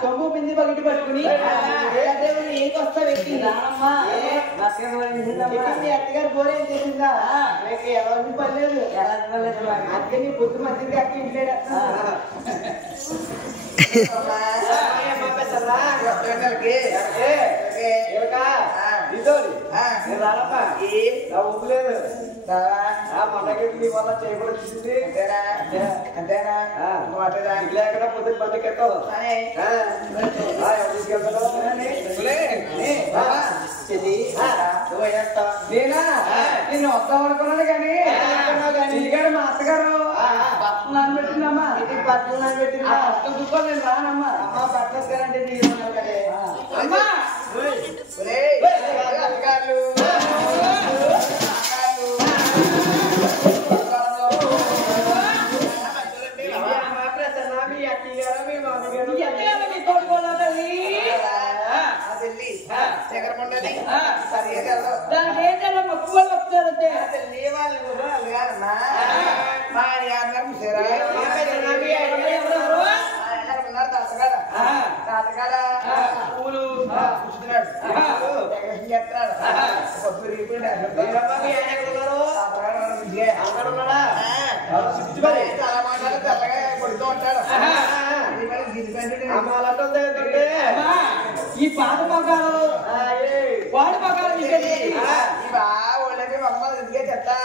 చొమ్ము బింది బగిటి పట్టుకుని ఏకొస్తా వ్యక్తి అత్తగారు బోరేం చేసిందా ఎవరి పర్లేదు అక్కని పొద్దు మంచిది అక్క ఇంట్లేడా ఉప్పులేదు మొన్నకి వల్ల చేయబడి అంతేనా లేకుండా పొద్దున్న పండుగ నేనా నేను వద్దాం అనుకున్నాను కానీ ఇంటికాడ మా అత్తగారు బట్టలు నానబెట్టిందమ్మా ఇంటికి బట్టలు నానబెట్టిందా బట్టలు దుప్ప నేను రానమ్మా అమ్మ బట్టలు వస్తానంటే తీసుకున్నారు కదే అమ్మా అత్తగారు పూలు ఈ పాత మగాలు వాడి మగాలు చెప్తా